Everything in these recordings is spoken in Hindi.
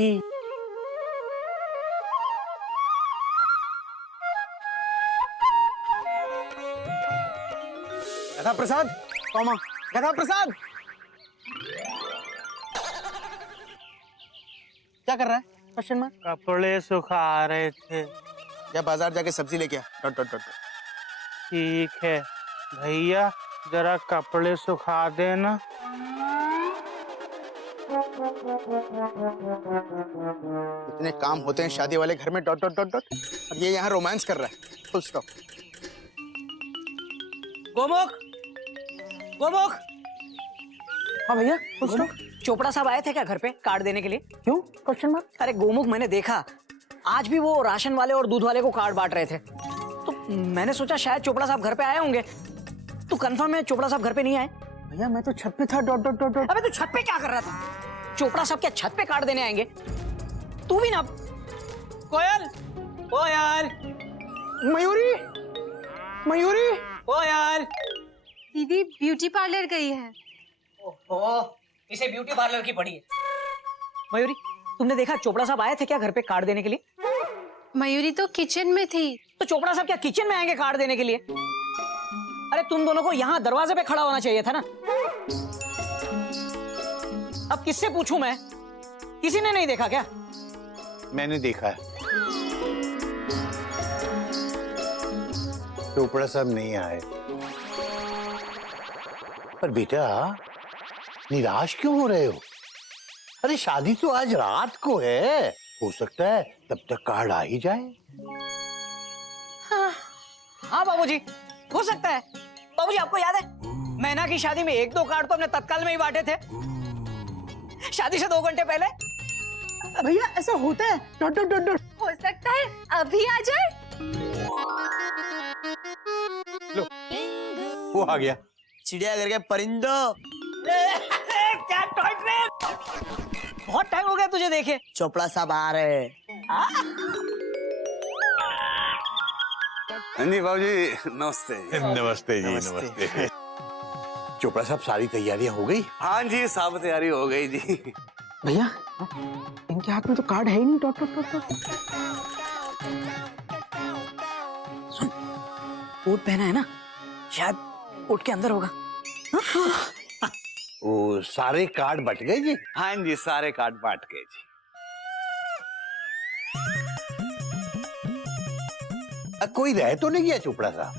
गधा प्रसाद कौमा गधा प्रसाद क्या कर रहा है? Question mark. कपड़े सुखा रहे थे। या बाजार जाके सब्जी लेके आ। Dot dot dot. ठीक है भैया, जरा कपड़े सुखा देना। इतने काम होते हैं शादी वाले घर में। Dot dot dot dot. और ये यहाँ रोमांस कर रहा है। Full stop. गोमुख, गोमुख। हाँ भैया फुल स्टॉप। चोपड़ा साहब आए थे क्या घर पे कार्ड देने के लिए? क्यों? Question mark. अरे गोमुख, मैंने देखा आज भी वो राशन वाले और दूध वाले को कार्ड बांट रहे थे, तो मैंने सोचा शायद चोपड़ा साहब घर पे आए होंगे। तू कंफर्म है चोपड़ा साहब घर पे नहीं आए? भैया मैं तो छत पे था। Dot dot dot dot. अबे तू छत पे क्या कर रहा था? चोपड़ा साहब क्या छत पे कार्ड देने आएंगे? तू भी ना। कोयल, कोयल, मयूरी, मयूरी। कोयल। दीदी ब्यूटी पार्लर गई है। ओहो, इसे ब्यूटी पार्लर की पड़ी है। मयूरी, तुमने देखा चोपड़ा साहब आए थे क्या घर पे कार्ड देने के लिए? मयूरी तो किचन में थी। तो चोपड़ा साहब क्या किचन में आएंगे कार्ड देने के लिए? अरे तुम दोनों को यहाँ दरवाजे पे खड़ा होना चाहिए था ना। अब किससे पूछूं मैं? किसी ने नहीं देखा क्या? मैंने देखा है। चोपड़ा साहब नहीं आए। पर बेटा निराश क्यों हो रहे हो? अरे शादी तो आज रात को है, हो सकता है तब तक कार्ड आ ही जाए। हाँ बाबूजी, हो सकता है। बाबूजी आपको याद है मैना की शादी में 1-2 कार्ड तो हमने तत्काल में ही बांटे थे, शादी से 2 घंटे पहले। भैया ऐसा होता है। Dot dot dot dot. हो सकता है अभी आ जाए। लो वो आ गया। चिड़ियाघर के परिंदों। क्या टॉय ट्रेन? बहुत टाइम हो गया तुझे देखे। चोपड़ा साहब आ रहे हैं। जी बाबूजी नमस्ते। नमस्ते जी। नमस्ते। नमस्ते। चोपड़ा साहब सारी तैयारियां हो गई? हाँ जी सब तैयारी हो गई जी। भैया इनके हाथ में तो कार्ड है ही नहीं। Dot dot dot dot. सुन, कोट पहना है ना, शायद कोट के अंदर होगा। वो सारे कार्ड बट गए जी? हाँ जी सारे कार्ड बांट गए जी। कोई रह तो नहीं गया चोपड़ा साहब?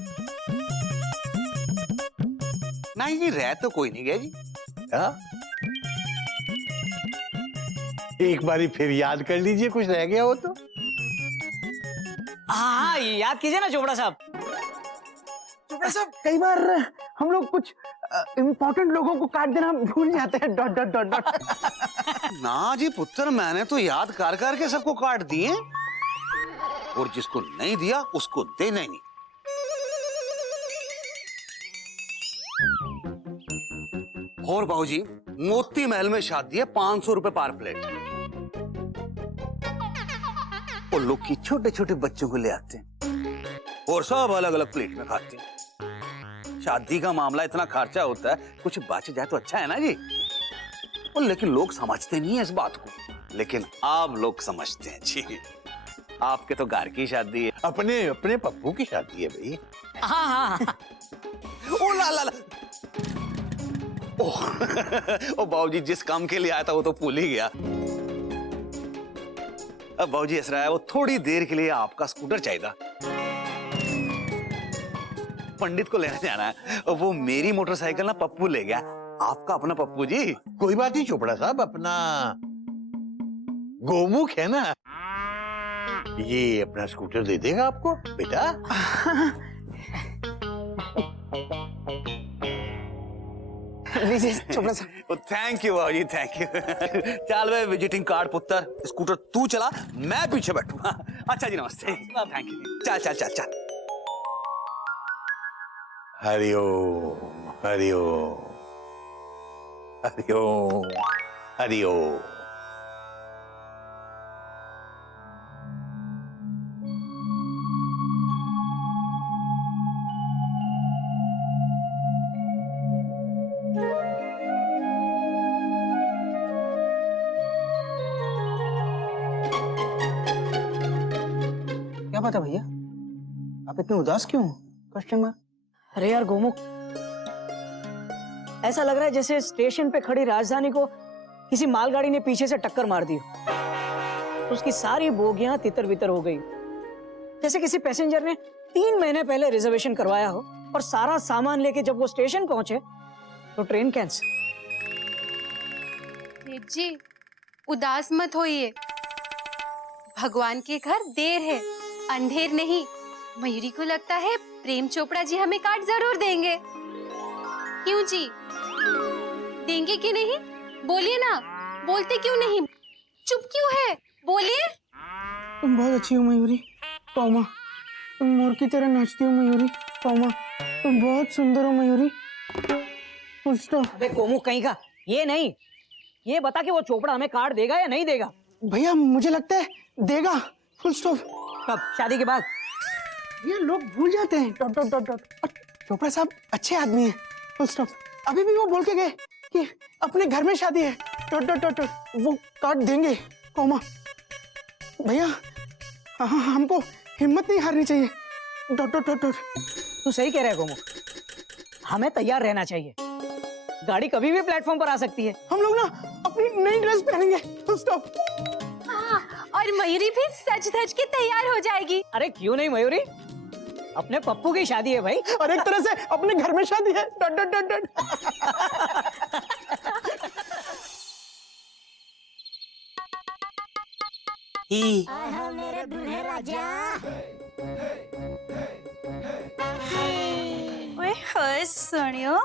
नहीं जी रह तो कोई नहीं गया जी। हाँ? एक बारी फिर याद कर लीजिए, कुछ रह गया हो तो। हाँ याद कीजिए ना चोपड़ा साहब। चोपड़ा साहब कई बार हम लोग कुछ इम्पोर्टेंट लोगों को कार्ड देना भूल जाते हैं। Dot dot dot dot. ना जी पुत्र, मैंने तो याद कर कर के सबको कार्ड दिए, और जिसको नहीं दिया उसको देना ही नहीं। और बाबूजी मोती महल में शादी है, 500 रुपए पर प्लेट। और लोग की छोटे छोटे बच्चों को ले आते हैं और सब अलग अलग प्लेट में खाते हैं। शादी का मामला इतना खर्चा होता है, कुछ बच जाए तो अच्छा है ना जी। और लेकिन लोग समझते नहीं है इस बात को, लेकिन आप लोग समझते हैं जी। आपके तो घर की शादी है। अपने अपने पप्पू की शादी है भाई। हाँ हाँ। ओ ला ला ला। ओ बाबूजी जिस काम के लिए आया था वो तो भूल ही गया। अब बाबूजी ऐसा है, वो थोड़ी देर के लिए आपका स्कूटर चाहिए। पंडित को लेने जाना है, और वो मेरी मोटरसाइकिल ना पप्पू ले गया। आपका अपना पप्पू जी। कोई बात नहीं चोपड़ा साहब, अपना गोमुख है ना, ये अपना स्कूटर दे देगा आपको बेटा। लीजिए चोपड़ा साहब। थैंक यू बाबूजी थैंक यू। चल भाई विजिटिंग कार्ड पुत्र, स्कूटर तू चला, मैं पीछे बैठूंगा। अच्छा जी नमस्ते। Thank you. चल चल चल चल। हरिओम हरिओम हरिओम हरिओम। क्या बात है भैया, आप इतने उदास क्यों? Question mark. अरे यार गोमुख, ऐसा लग रहा है जैसे स्टेशन पे खड़ी राजधानी को किसी मालगाड़ी ने पीछे से टक्कर मार दी हो। उसकी सारी बोगियां तितर बितर हो गई, जैसे किसी पैसेंजर ने 3 महीने पहले रिजर्वेशन करवाया हो और सारा सामान लेके जब वो स्टेशन पहुंचे तो ट्रेन कैंसिल। सेठ जी, उदास मत होइए। भगवान के घर देर है, अंधेर नहीं। मयूरी को लगता है प्रेम चोपड़ा जी हमें कार्ड जरूर देंगे। क्यों जी, देंगे कि नहीं? बोलिए ना, बोलते क्यों नहीं? चुप क्यों है? बोलिए। तुम बहुत अच्छी हो मयूरी, पौमा। तुम मोर की तरह नाचती हो मयूरी, पौमा। तुम बहुत सुंदर हो मयूरी। Full stop. अबे गोमुख कहीं का, ये नहीं, ये बता कि वो चोपड़ा हमें कार्ड देगा या नहीं देगा? भैया मुझे लगता है देगा। Full stop. कब? शादी के बाद? ये लोग भूल जाते हैं डॉट डॉट डॉट डॉट। और चोपड़ा साहब अच्छे आदमी हैं। Full stop. अभी भी वो बोल के गए कि अपने घर में शादी है डॉट डॉट डॉट डॉट। वो कार्ड देंगे, कॉमा। भैया हमको हिम्मत नहीं हारनी चाहिए डॉट डॉट डॉट डॉट। तू सही कह रहा है गोमुख, हमें तैयार रहना चाहिए। गाड़ी कभी भी प्लेटफॉर्म पर आ सकती है। हम लोग ना अपनी नई ड्रेस पहनेंगे। Full stop. हाँ, और मयूरी भी सज धज के तैयार हो जाएगी। अरे क्यों नहीं मयूरी, अपने पप्पू की शादी है भाई। और एक तरह से अपने घर में शादी है डॉट डॉट डॉट डॉट। ही ओए होए सोनियो,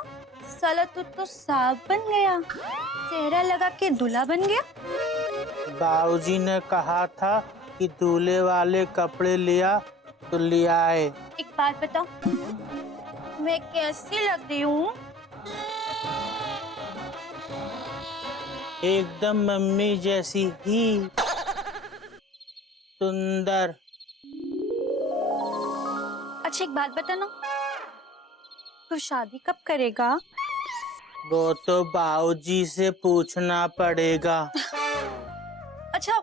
साला तू तो सांप बन गया, सेहरा लगा के दूल्हा बन गया। बाबूजी ने कहा था कि दूल्हे वाले कपड़े लिया तो लिया है। एक बात बताओ, मैं कैसी लग रही हूँ? एकदम मम्मी जैसी ही सुंदर। अच्छा एक बात बता ना, तू शादी कब करेगा? वो तो बाबूजी से पूछना पड़ेगा। अच्छा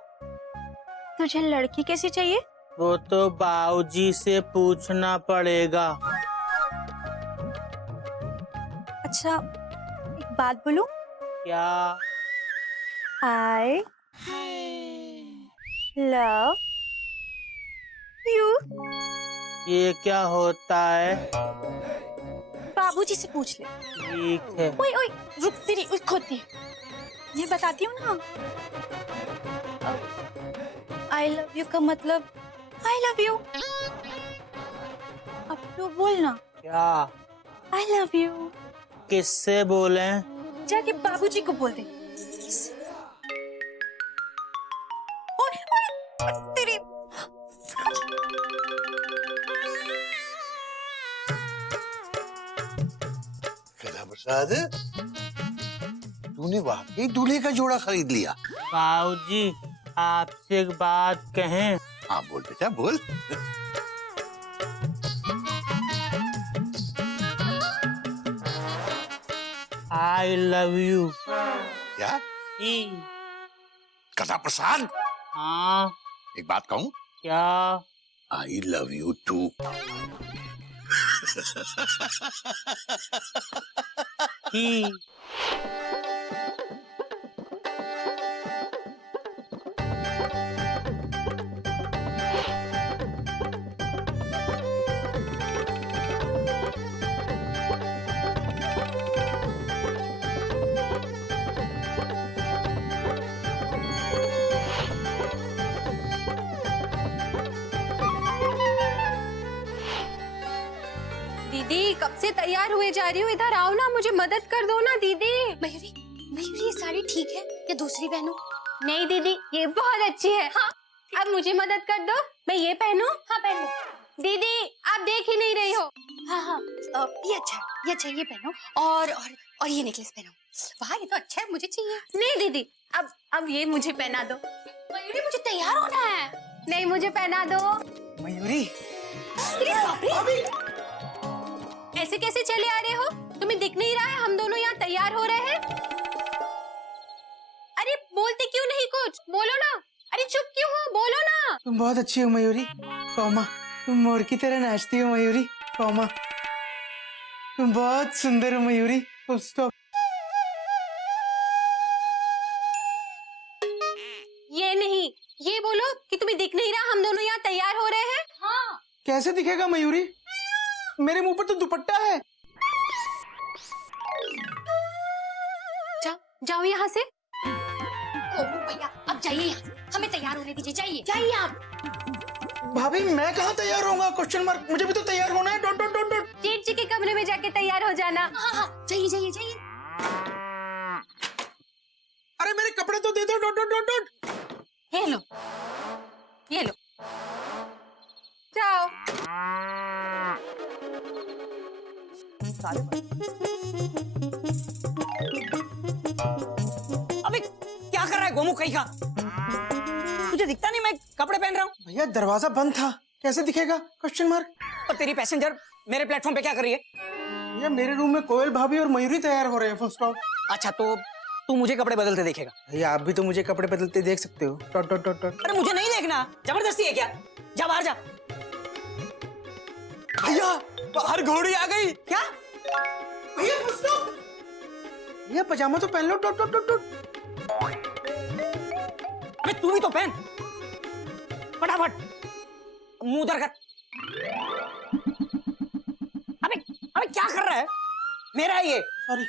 तुझे लड़की कैसी चाहिए? वो तो बाबूजी से पूछना पड़ेगा। अच्छा एक बात बोलूं? क्या? I love you। ये क्या होता है? बाबूजी से पूछ ले। ठीक है। ओए ओए रुक, तेरी उस खोती ये बताती हूँ ना। आई लव यू का मतलब आई लव यू। अब तू बोल ना, क्या? I love you. किससे बोले? जाके बाबूजी को बोल दे। ओए ओए तेरी गधा प्रसाद, तूने वाकई दूल्हे का जोड़ा खरीद लिया? बाबूजी आपसे एक बात कहें? हाँ बोल बेटा बोल। I love you. क्या? गधा प्रसाद, हाँ एक बात कहूँ? क्या? I love you too. ही दीदी कब से तैयार हुए जा रही हो, इधर आओ ना, मुझे मदद कर दो ना दीदी। मयूरी, मयूरी ये साड़ी ठीक है या दूसरी पहनूं? नहीं दीदी, ये बहुत अच्छी है। हाँ, अब मुझे मदद कर दो, मैं ये पहनूं? हाँ पहनो। दीदी आप देख ही नहीं रही हो। हाँ हाँ ये अच्छा ये पहनो। और ये नेकलेस पहनो। वाह ये तो अच्छा है, मुझे चाहिए। नहीं दीदी, अब ये मुझे पहना दो। मयूरी मुझे तैयार होना है। नहीं मुझे पहना दो। मयूरी अरे बाप रे, ऐसे कैसे चले आ रहे हो? तुम्हें दिख नहीं रहा है हम दोनों यहाँ तैयार हो रहे हैं? अरे बोलते क्यों नहीं कुछ? बोलो ना। अरे चुप क्यों हो, बोलो ना। तुम बहुत अच्छी हो मयूरी, कौमा, तुम मोर की तरह नाचती हो मयूरी। कौमा, तुम बहुत सुंदर हो मयूरी। Full stop. ये नहीं, ये बोलो कि तुम्हें दिख नहीं रहा हम दोनों यहाँ तैयार हो रहे हैं। हाँ। कैसे दिखेगा मयूरी? मेरे मुंह पर तो दुपट्टा है। जाओ जाओ यहाँ से। गोमू भैया अब जाइए यहाँ से, हमें तैयार होने दीजिए, जाइए जाइए आप। भाभी मैं कहाँ तैयार होऊंगा? Question mark. मुझे भी तो तैयार होना है। Dot dot dot dot. जेठ जी के कमरे में जाके तैयार हो जाना। हाँ हाँ जाइए जाइए जाइए। अरे मेरे कपड़े तो दे दो। Dot dot dot dot. ये लो, ये लो, जाओ। अबे क्या कर रहा है गोमू कहीं का? तुझे दिखता नहीं मैं कपड़े पहन रहा हूँ? भैया दरवाजा बंद था, कैसे दिखेगा? Question mark. और तेरी पैसेंजर मेरे प्लेटफॉर्म पे क्या कर रही है? भैया मेरे रूम में कोयल भाभी और मयूरी तैयार हो रहे हैं। Full stop. अच्छा तो तू मुझे कपड़े बदलते देखेगा? भैया आप भी तो मुझे कपड़े बदलते देख सकते हो। Dot dot dot dot. अरे मुझे नहीं देखना, जबरदस्ती है क्या? जा बाहर जा। भैया बाहर घोड़ी आ गई। क्या? भैया फुल स्टॉप। भैया पजामा तो पहन लो। Dot dot dot dot. अबे तू भी तो पहन फटाफट, मुंह उधर कर। अबे अबे क्या कर रहा है? मेरा है ये। सॉरी।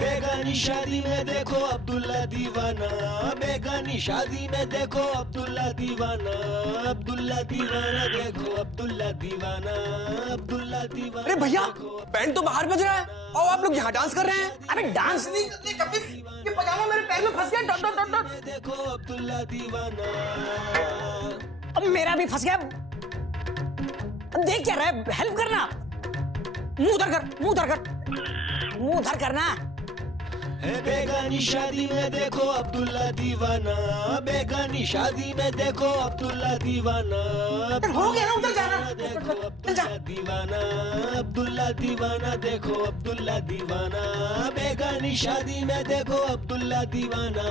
बेगानी शादी में देखो अब्दुल्ला दीवाना, बेगानी शादी में देखो अब्दुल्ला दीवाना, अब्दुल्ला दीवाना देखो अब्दुल्ला दीवाना, अब्दुल्ला दीवाना। अरे भैया बैंड तो बाहर बज रहा है और आप लोग यहाँ डांस कर रहे हैं। अबे डांस नहीं करते कभी। ये पजामा मेरे पैर में फंस गया। Dot dot dot dot. देखो अब्दुल्ला दीवाना। अब मेरा भी फंस गया। अब देख क्या रहा है? हेल्प करना। मुंह उधर कर, मुंह उधर कर, मुंह उधर करना। बेगानी शादी में देखो अब्दुल्ला दीवाना, बेगानी शादी में देखो अब्दुल्ला दीवाना, हो गया ना, उधर जाना। देखो अब्दुल्ला दीवाना, अब्दुल्ला दीवाना देखो अब्दुल्ला दीवाना, बेगानी शादी में देखो अब्दुल्ला दीवाना,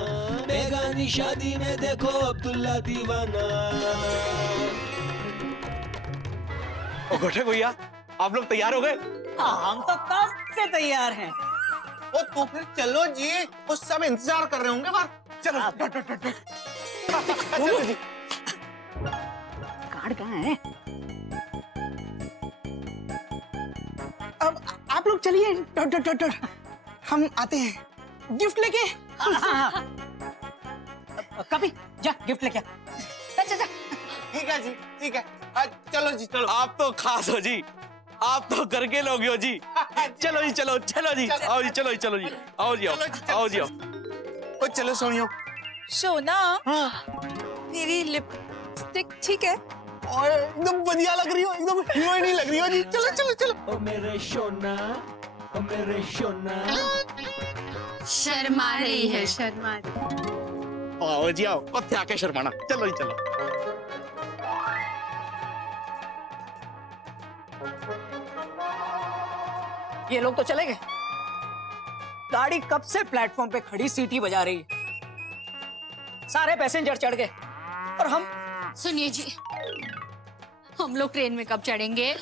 बेगानी शादी में देखो अब्दुल्ला दीवाना। ओ घोटे भैया आप लोग तैयार हो गए? हम तो कब से तैयार हैं। ओ तो फिर चलो जी, वो सब इंतजार कर रहे होंगे बाहर। चलो। Dot dot dot dot. चलो जी। कार्ड कहाँ है? अब आप लोग चलिए। Dot dot dot dot. हम आते हैं गिफ्ट लेके। कभी जा गिफ्ट लेके आ। ठीक है जी, ठीक है। चलो जी चलो। आप तो खास हो जी, आप तो घर के लोग हो जी। चलो जी चलो, चलो जी, आओ जी, चलो जी, चलो जी, आओ जी, आओ जी, आओ। ओ चलो सोनियो। सोना हाँ मेरी लिपस्टिक ठीक है? और एकदम बढ़िया लग रही हो, एकदम हीरोइन ही लग रही हो जी। चलो चलो चलो। ओ मेरे सोना, ओ मेरे सोना। शर्मा रही है, शर्मा रही। आओ जी आओ, कत्थे आके शर्माना। चलो जी चलो। ये लोग तो चले गए। गाड़ी कब से प्लेटफॉर्म पे खड़ी सीटी बजा रही है। सारे पैसेंजर चढ़ गए और हम। सुनिए जी, हम लोग ट्रेन में कब चढ़ेंगे?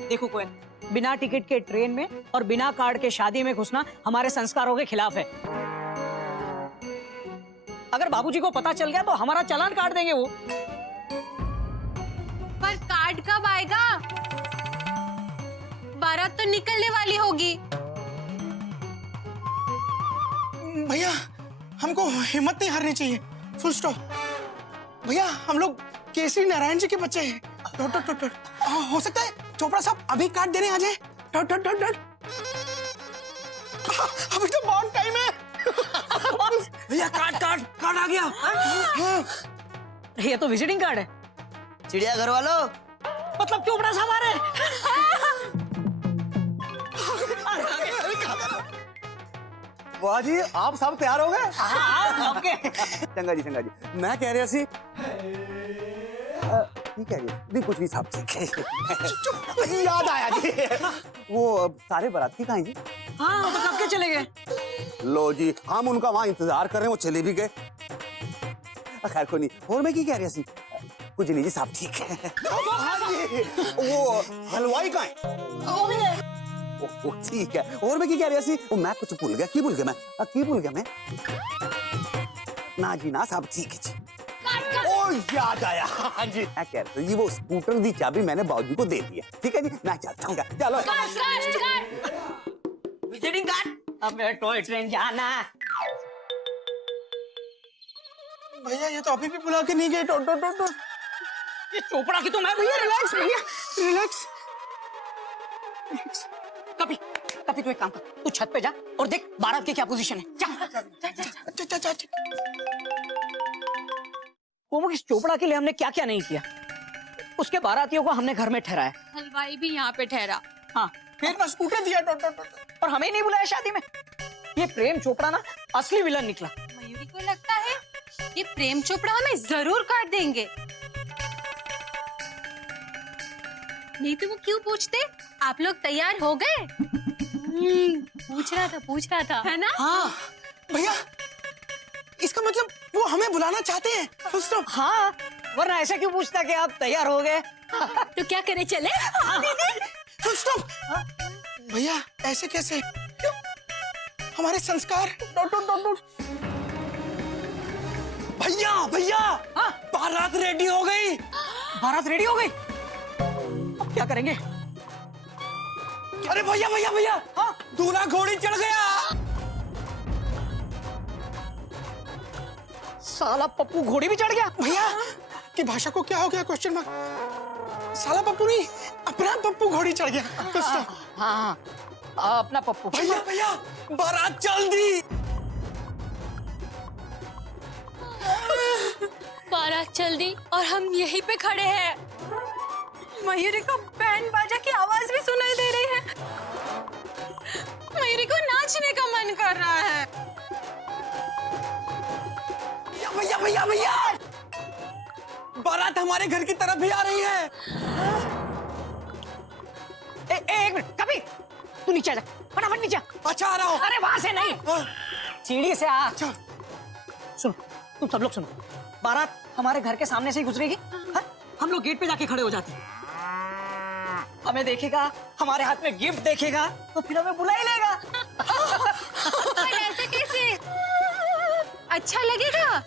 देखो कोयल, बिना टिकट के ट्रेन में और बिना कार्ड के शादी में घुसना हमारे संस्कारों के खिलाफ है। अगर बाबूजी को पता चल गया तो हमारा चालान काट देंगे वो। पर कार्ड कब आएगा? बारात तो निकलने वाली होगी। भैया हमको हिम्मत नहीं हारनी चाहिए। Full stop. भैया हम लोग केसरी नारायण जी के बच्चे हैं। Dot dot dot dot. हो सकता है चोपड़ा साहब अभी कार्ड देने आ जाए। Dot dot dot dot. अभी तो बहुत टाइम है। भैया कार्ड आ गया। हाँ। ये तो विजिटिंग कार्ड है। चिड़ियाघर वालों, मतलब चोपड़ा साहब आ रहे हैं। वाह जी, आप सब तैयार हो गए? चंगा जी, चंगा जी। मैं कह रहा सी ठीक है जी, नहीं कुछ नहीं साहब, ठीक है। याद आया जी, वो सारे बाराती कहाँ हैं जी? हाँ तो कब के चले गए? लो जी, हम उनका वहाँ इंतजार कर रहे हैं, वो चले भी गए। खैर कोई नहीं। और मैं की कह रही सी कुछ नहीं जी, सब ठीक है। हाँ जी, वो हलवाई का है। ओ ठीक है। और मैं की कह रही सी, वो मैं कुछ भूल गया। की भूल गया मैं? की भूल गया मैं? ना जी ना, सब ठीक है जी। ओ याद आया। हाँ जी, मैं कह रहा जी वो स्कूटर की चाबी मैंने बाबूजी को दे दी है। ठीक है जी, मैं चलता हूँ। चलो विजिटिंग कार्ड, अब टॉय ट्रेन जाना है। भैया ये तो अभी भी बुला के नहीं गए। टो टो टो टो ये चोपड़ा की तो मैं भैया रिलैक्स, भैया रिलैक्स। कभी कभी तू एक काम कर, तू छत पे जा और देख बारात की क्या पोजीशन है। जा। कोमल, इस चोपड़ा के लिए हमने क्या क्या नहीं किया। उसके बारातियों को हमने घर में ठहराया, हलवाई भी यहाँ पे ठहरा। हाँ, फिर मैं स्कूटर दिया। टो टो टो और हमें नहीं बुलाया शादी में। ये प्रेम चोपड़ा ना असली विलन निकला। मयूरी को लगता है ये प्रेम चोपड़ा हमें जरूर काट देंगे। नहीं तो वो क्यों पूछते, आप लोग तैयार हो गए? पूछ रहा था है ना? हाँ भैया, इसका मतलब वो हमें बुलाना चाहते हैं। Full stop. हाँ, वरना ऐसा क्यों पूछता कि आप तैयार हो गए? तो क्या करे, चले? Full stop. भैया ऐसे कैसे? क्यों? हमारे संस्कार। Dot dot dot dot. भैया भैया, बारात रेडी हो गई। बारात रेडी हो गई? अब क्या करेंगे? अरे भैया भैया भैया, दूल्हा घोड़ी चढ़ गया। साला पप्पू घोड़ी भी चढ़ गया। भैया की भाषा को क्या हो गया? Question mark. साला पप्पू नहीं, अपना पप्पू घोड़ी चढ़ गया। हाँ, अपना पप्पू। भैया भैया, बारात चल दी। बारात चल दी और हम यहीं पे खड़े हैं। मयूरी को बैंड बाजा की आवाज भी सुनाई दे रही है। मयूरी को नाचने का मन कर रहा है। भैया भैया भैया, बारात हमारे घर की तरफ भी आ रही है। एक मिनट, कभी तू नीचे जा, फटाफट नीचे। अच्छा आ रहा हूँ। अरे वहां से नहीं, सीढ़ी से आ। सुनो, तुम सब लोग सुनो। बारात हमारे घर के सामने से ही गुजरेगी। हम लोग गेट पे जाके खड़े हो जाते हैं। हमें देखेगा, हमारे हाथ में गिफ्ट देखेगा, तो फिर हमें बुला ही लेगा। पर ऐसे कैसे? अच्छा लगेगा?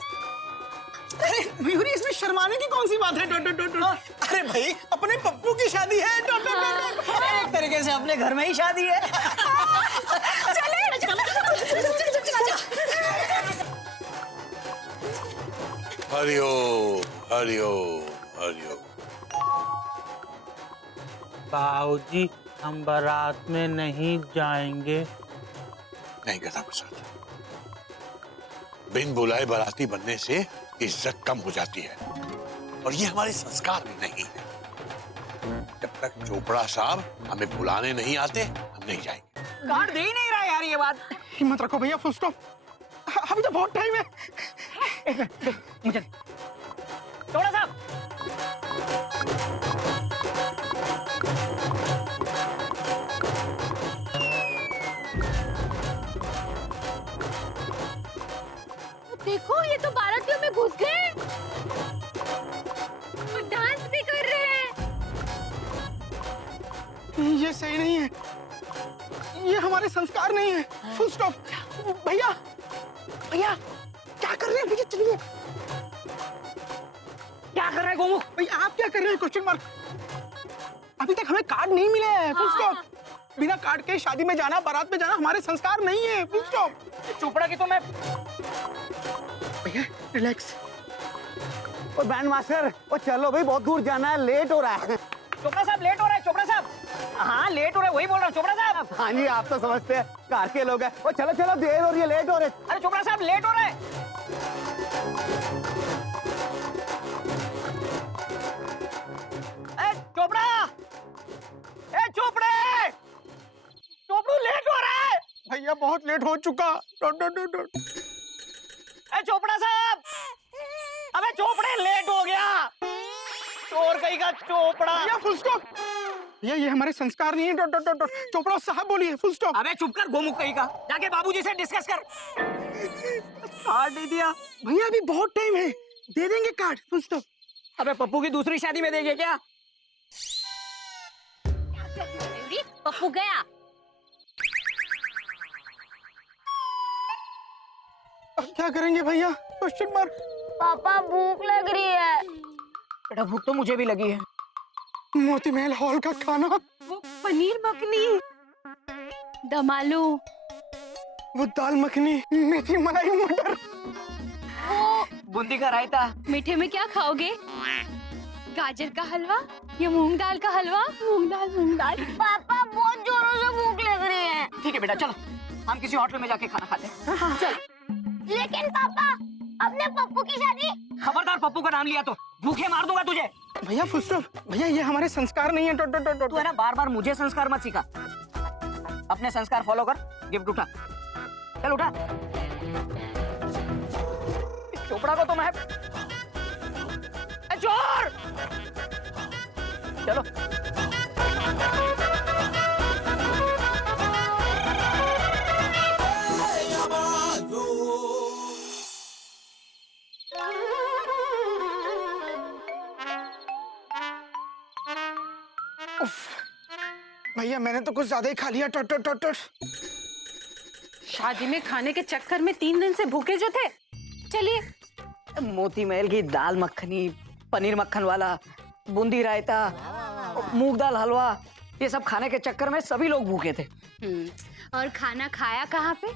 अरे मयूरी, इसमें शर्माने की कौन सी बात है? Dot dot dot. अरे भाई, अपने पप्पू की शादी है। Dot dot dot. एक तरीके से अपने घर में ही शादी है। हरिओम हरिओम हरिओम। बाबूजी, हम बारात में नहीं जाएंगे। नहीं गधा प्रसाद, बिन बुलाए बाराती बनने से इज्जत कम हो जाती है और ये हमारे संस्कार भी नहीं है। जब तक चोपड़ा साहब हमें बुलाने नहीं आते, हम नहीं जाएंगे। कार्ड दे ही नहीं रहा यार ये बात। हिम्मत रखो भैया, फुल स्टॉप। अभी तो बहुत टाइम है। मुझे चोपड़ा साहब, देखो, ये तो बारातियों में घुस गए और डांस भी कर रहे हैं। ये सही नहीं है, ये हमारे संस्कार नहीं है। Full stop. भैया भैया, क्या कर रहे हैं? भैया चलिए। क्या कर रहे हैं गोमुख? भैया आप क्या कर रहे हैं? Question mark. अभी तक हमें कार्ड नहीं मिले हैं। Full stop. बिना कार्ड के शादी में जाना, बारात में जाना हमारे संस्कार नहीं है। Full stop. चोपड़ा की तो मैं। भैया रिलैक्स। और बैंड मास्टर, और चलो भाई, बहुत दूर जाना है, लेट हो रहा है। चोपड़ा साहब लेट हो रहा है। चोपड़ा साहब, हाँ लेट हो रहा है, वही बोल रहा हूँ। चोपड़ा साहब। हाँ जी, आप तो समझते हैं, कार के लोग हैं। और चलो चलो, देर हो रही है, लेट हो रहे। अरे चोपड़ा साहब लेट हो रहा है। चोपड़ा, चोपड़े, चोपड़ू लेट हो रहा है। भैया बहुत लेट हो चुका। Dot dot dot dot. Chopra साहब, अबे चोपड़े लेट हो गया। चोर कहीं का चोपड़ा। भैया फुल स्टॉप। भैया ये हमारे संस्कार नहीं है। Dot dot dot dot. Chopra साहब बोलिए। Full stop. अबे चुप कर गोमुख कहीं का, जाके बाबूजी से डिस्कस कर। कार्ड नहीं दिया। भैया अभी बहुत टाइम है, दे देंगे कार्ड, फुल स्टॉप। अबे पप्पू की दूसरी शादी में देंगे क्या? मयूरी, पप्पू गया। अब क्या करेंगे भैया? Question mark. पापा भूख लग रही है। बेटा भूख तो मुझे भी लगी है। मोती महल हॉल का खाना, वो पनीर मखनी, दम आलू, वो दाल मखनी, मेथी मलाई मटर, बूंदी का रायता। मीठे में क्या खाओगे? गाजर का हलवा या मूंग दाल का हलवा? मूंग दाल। पापा बहुत जोरों से भूख लग रही है। ठीक है बेटा चलो, हम किसी होटल में जाके खाना खाते हैं। चल। लेकिन पापा, अपने पप्पू की शादी। खबरदार पप्पू का नाम लिया तो भूखे मार दूंगा तुझे। भैया फुल स्टॉप। भैया ये हमारे संस्कार नहीं है। तू है ना बार बार मुझे संस्कार मत सिखा। अपने संस्कार फॉलो कर। गिफ्ट उठा, चल उठा। इस चोपड़ा को तो मैं चोर। चलो भैया मैंने तो कुछ ज्यादा ही खा लिया। शादी में खाने के चक्कर में 3 दिन से भूखे जो थे। चलिए। मोती महल की दाल मखनी, पनीर मक्खन वाला, बूंदी रायता, मूंग दाल हलवा, ये सब खाने के चक्कर में सभी लोग भूखे थे। और खाना खाया कहाँ पे?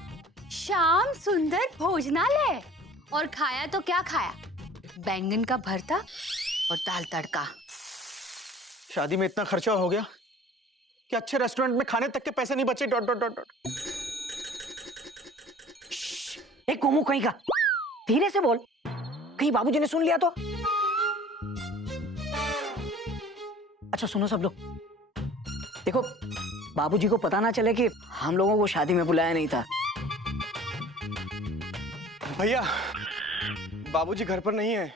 श्याम सुंदर भोजनालय। और खाया तो क्या खाया? बैंगन का भरता और दाल तड़का। शादी में इतना खर्चा हो गया कि अच्छे रेस्टोरेंट में खाने तक के पैसे नहीं बचे। एक कोमू कहीं का, धीरे से बोल, कहीं बाबूजी ने सुन लिया तो। अच्छा सुनो सब लोग, देखो बाबूजी को पता ना चले कि हम लोगों को शादी में बुलाया नहीं था। भैया बाबूजी घर पर नहीं है।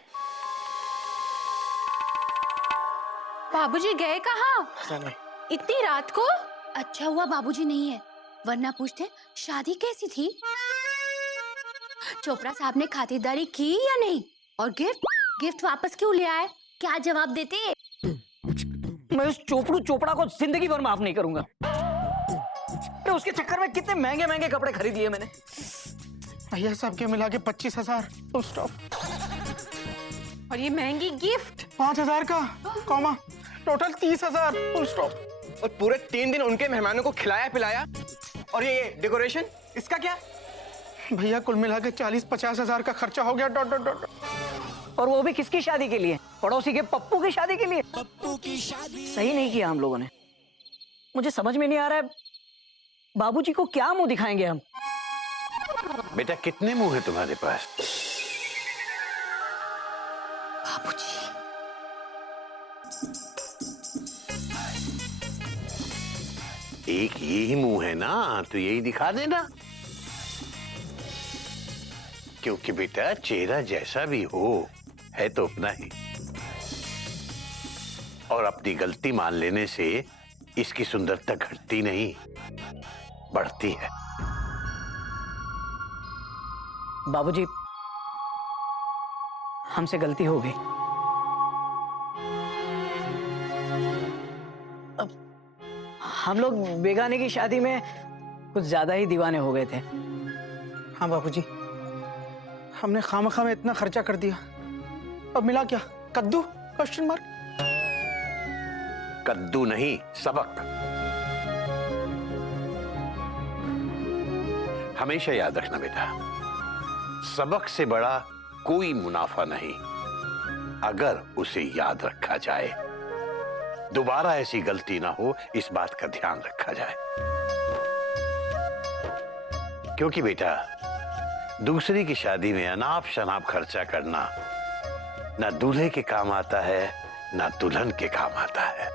बाबूजी गए कहाँ? इतनी रात को? अच्छा हुआ बाबूजी नहीं है, वरना पूछते शादी कैसी थी? चोपड़ा साहब ने खातिरदारी की या नहीं? और गिफ्ट वापस क्यों ले आए? क्या जवाब देते? मैं उस चोपड़ा को जिंदगी भर माफ नहीं करूंगा। तो उसके चक्कर में कितने महंगे महंगे कपड़े खरीद लिए मैंने। भैया सब के मिला के 25,000 फुल स्टॉप। और ये महंगी गिफ्ट 5,000 का कॉमा, टोटल 30,000 फुल स्टॉप। और पूरे 3 दिन उनके मेहमानों को खिलाया पिलाया। और ये डेकोरेशन, इसका क्या? भैया कुल मिला के 40-50,000 का खर्चा हो गया। और वो भी किसकी शादी के लिए? पड़ोसी के पप्पू की शादी के लिए। पप्पू की शादी। सही नहीं किया हम लोगों ने। मुझे समझ में नहीं आ रहा है बाबूजी को क्या मुंह दिखाएंगे हम। बेटा कितने मुंह है तुम्हारे पास? बाबूजी एक ये ही मुंह है ना, तो यही दिखा देना। क्योंकि बेटा चेहरा जैसा भी हो है तो अपना ही, और अपनी गलती मान लेने से इसकी सुंदरता घटती नहीं, बढ़ती है। बाबूजी हमसे गलती हो गई। अब हम लोग बेगाने की शादी में कुछ ज्यादा ही दीवाने हो गए थे। हाँ बाबूजी, हमने खामखा में इतना खर्चा कर दिया, अब मिला क्या? कद्दू? Question mark. कद्दू नहीं, सबक। हमेशा याद रखना बेटा, सबक से बड़ा कोई मुनाफा नहीं अगर उसे याद रखा जाए। दोबारा ऐसी गलती ना हो, इस बात का ध्यान रखा जाए। क्योंकि बेटा दूसरे की शादी में अनाप शनाप खर्चा करना ना दूल्हे के काम आता है ना दुल्हन के काम आता है।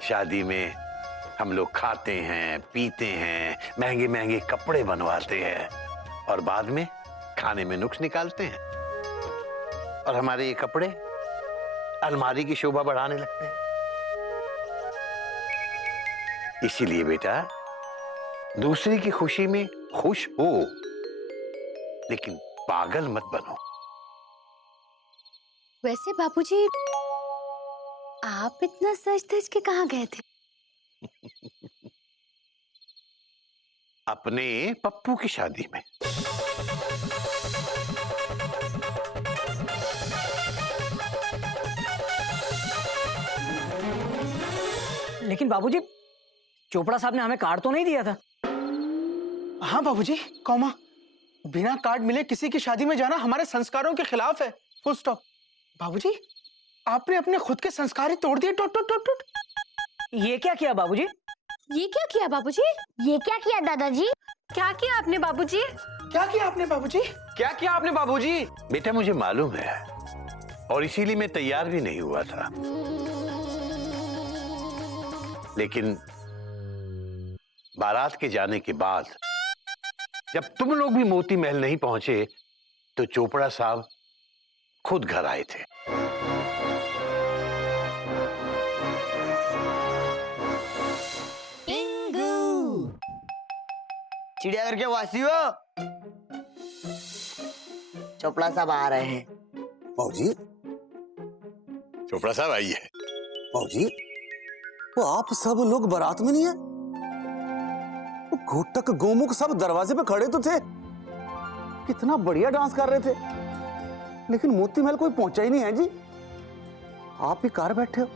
शादी में हम लोग खाते हैं, पीते हैं, महंगे महंगे कपड़े बनवाते हैं और बाद में खाने में नुक्स निकालते हैं, और हमारे ये कपड़े अलमारी की शोभा बढ़ाने लगते हैं। इसीलिए बेटा दूसरे की खुशी में खुश हो, लेकिन पागल मत बनो। वैसे बाबूजी, आप इतना सज धज के कहाँ गए थे? अपने पप्पू की शादी में। लेकिन बाबूजी, चोपड़ा साहब ने हमें कार्ड तो नहीं दिया था। हाँ बाबूजी, कौमा, बिना कार्ड मिले किसी की शादी में जाना हमारे संस्कारों के खिलाफ है। Full stop. बाबूजी, आपने अपने खुद के संस्कार ही तोड़ दिए। टोट टोट टोट टोट। ये क्या किया बाबूजी? ये क्या किया बाबूजी? ये क्या किया दादाजी? क्या किया आपने बाबूजी? क्या किया आपने बाबूजी? क्या किया आपने बाबूजी? बेटा मुझे मालूम है, और इसीलिए मैं तैयार भी नहीं हुआ था। लेकिन बारात के जाने के बाद जब तुम लोग भी मोती महल नहीं पहुंचे तो चोपड़ा साहब खुद घर आए थे। चिड़ियाघर के वासियों, चोपड़ा साहब आ रहे हैं। बाबूजी, चोपड़ा साहब आइए। बाबूजी, वो आप सब लोग बारात में नहीं है? वो घोटक गोमुख सब दरवाजे पे खड़े तो थे, कितना बढ़िया डांस कर रहे थे, लेकिन मोती महल कोई पहुंचा ही नहीं है जी। आप ही कार बैठे हो।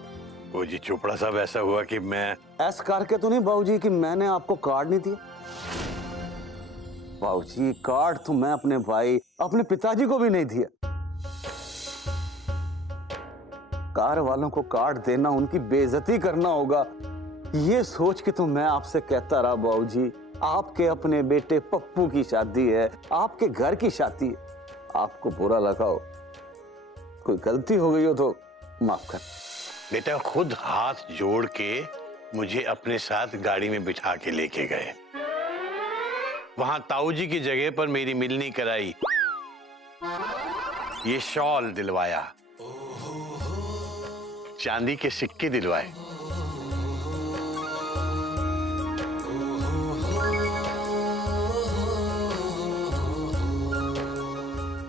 वो जी चोपड़ा साहब, ऐसा हुआ कि मैं ऐस करके तो नहीं बाबूजी कि मैंने आपको कार्ड नहीं दिया। बाबूजी, कार्ड तो मैं अपने भाई, अपने पिताजी को भी नहीं दिया। कार वालों को कार्ड देना उनकी बेइज्जती करना होगा, ये सोच के तो मैं आपसे कहता रहा बाबूजी, आपके अपने बेटे पप्पू की शादी है, आपके घर की शादी है। आपको बुरा लगा हो, कोई गलती हो गई हो तो माफ कर। बेटा खुद हाथ जोड़ के मुझे अपने साथ गाड़ी में बिठा के लेके गए। वहां ताऊ जी की जगह पर मेरी मिलनी कराई, ये शॉल दिलवाया, चांदी के सिक्के दिलवाए,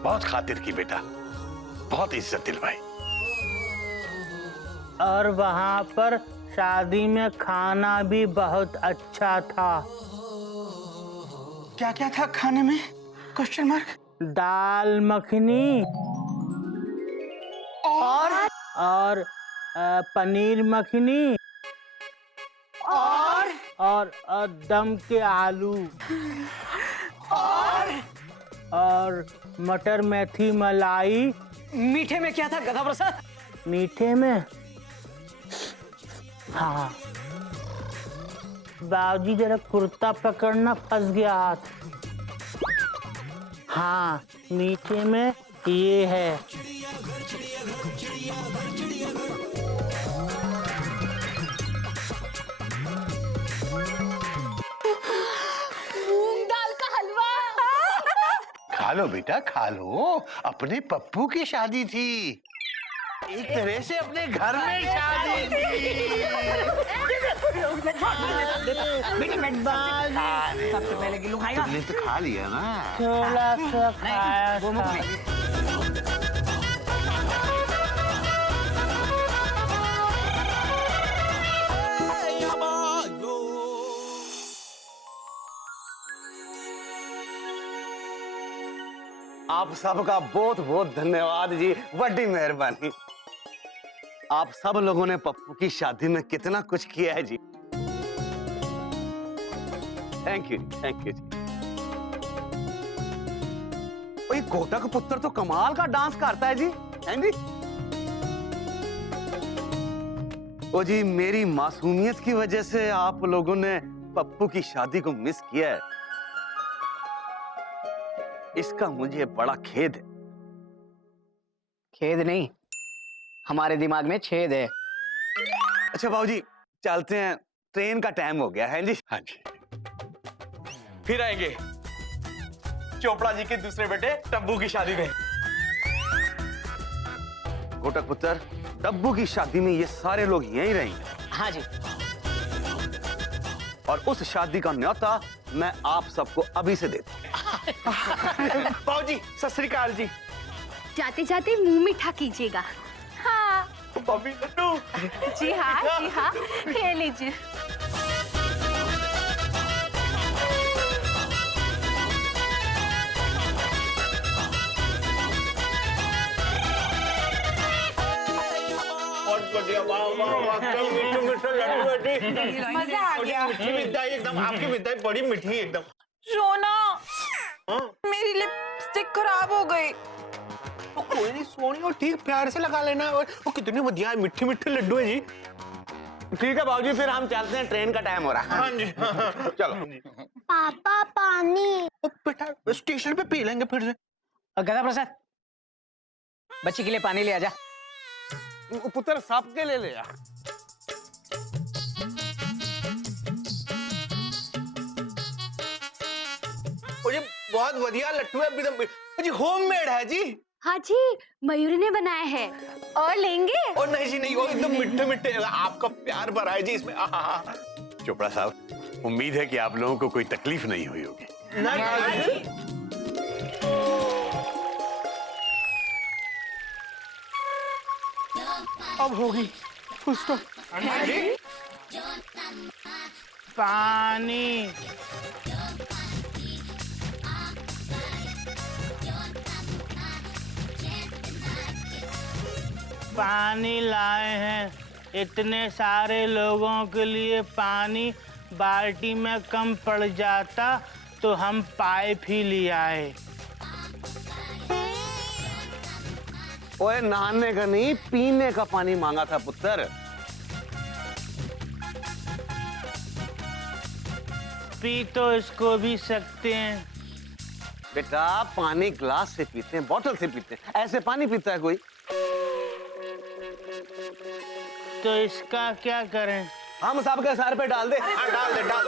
बहुत खातिर की बेटा, बहुत इज्जत दिलवाई। और वहां पर शादी में खाना भी बहुत अच्छा था। क्या क्या था खाने में? Question mark. दाल मखनी और पनीर मखनी और दम के आलू और मटर मेथी मलाई। मीठे में क्या था गधा प्रसाद? मीठे में हाँ बाबूजी, जरा कुर्ता पकड़ना, फंस गया हाथ। हाँ, मीठे में ये है। मूंग दाल का हलवा। खा लो बेटा, खा लो, अपने पप्पू की शादी थी, एक तरह से अपने घर में शादी थी। सबसे पहले गिल्लू खाएगा। तुमने तो खा लिया ना। थोड़ा सा खाया था। आप सबका बहुत बहुत धन्यवाद जी, बड़ी मेहरबानी। आप सब लोगों ने पप्पू की शादी में कितना कुछ किया है जी। थैंक यू जी। ये घोटक पुत्र तो कमाल का डांस करता है जी, हैं जी? ओ जी, मेरी मासूमियत की वजह से आप लोगों ने पप्पू की शादी को मिस किया है, इसका मुझे बड़ा खेद है। खेद नहीं, हमारे दिमाग में छेद है। अच्छा बाबूजी, चलते हैं, ट्रेन का टाइम हो गया है जी। हाँ जी। फिर आएंगे चोपड़ा जी के दूसरे बेटे टब्बू की शादी में। घोटक पुत्र, टब्बू की शादी में ये सारे लोग यहीं रहेंगे। हाँ जी। और उस शादी का न्योता मैं आप सबको अभी से देता हूं। बाबूजी, सत श्री अकाल जी। जाते जाते मुंह मीठा कीजिएगा। हाँ भाभी लड्डू। जी हाँ, ये लीजिए। बहुत बढ़िया, वाह वाह वाह, क्या मीठे मीठे लड्डू बेटी। मजा आ गया। मीठी मिठाई एकदम, आपकी मिठाई बड़ी मीठी एकदम। सोना, हाँ? मेरी लिपस्टिक खराब हो गई। तो कोई नहीं सोनी, और ठीक प्यार से लगा लेना। और वो कितने बढ़िया मीठे मीठे लड्डू है जी। ठीक है बाबूजी, फिर हम चलते हैं, ट्रेन का टाइम हो रहा है। हाँ जी, हाँ। चलो। पापा पानी। ओ बेटा, स्टेशन पे पी लेंगे फिर से। गधा प्रसाद, बच्ची के लिए पानी ले आजा। पुत्र साहब के ले लिया। और ये बहुत बढ़िया लड्डू है एकदम जी, होममेड है जी। हाँ जी, मयूरी ने बनाया है। और लेंगे? और नहीं जी नहीं, वो एकदम मीठे मीठे, आपका प्यार भरा है जी इसमें। आहा। चोपड़ा साहब, उम्मीद है कि आप लोगों को कोई तकलीफ नहीं हुई होगी। नहीं। अब होगी फुल स्टॉप। पानी। पानी लाए हैं, इतने सारे लोगों के लिए पानी बाल्टी में कम पड़ जाता तो हम पाइप ही ले आए। ओए, नहाने का नहीं, पीने का पानी मांगा था पुत्र। पी तो इसको भी सकते हैं। बेटा, पानी ग्लास से पीते हैं, बोतल से पीते हैं, ऐसे पानी पीता है कोई? तो इसका क्या करें? हम सबके सर पे डाल दे। हाँ, डाल दे डाल।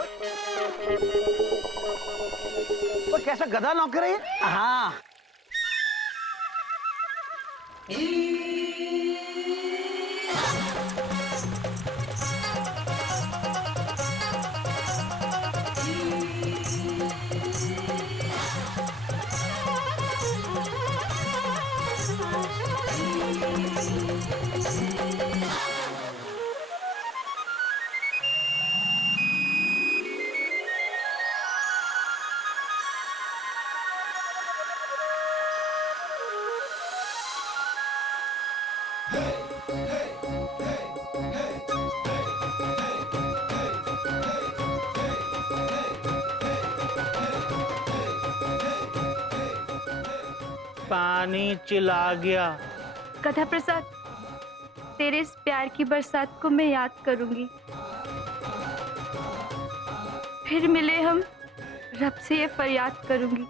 वो कैसा गधा नौकर है ये? हाँ, पानी चिल्ला गया। कथा प्रसाद, तेरे इस प्यार की बरसात को मैं याद करूंगी। फिर मिले हम, रब से ये फरियाद करूंगी,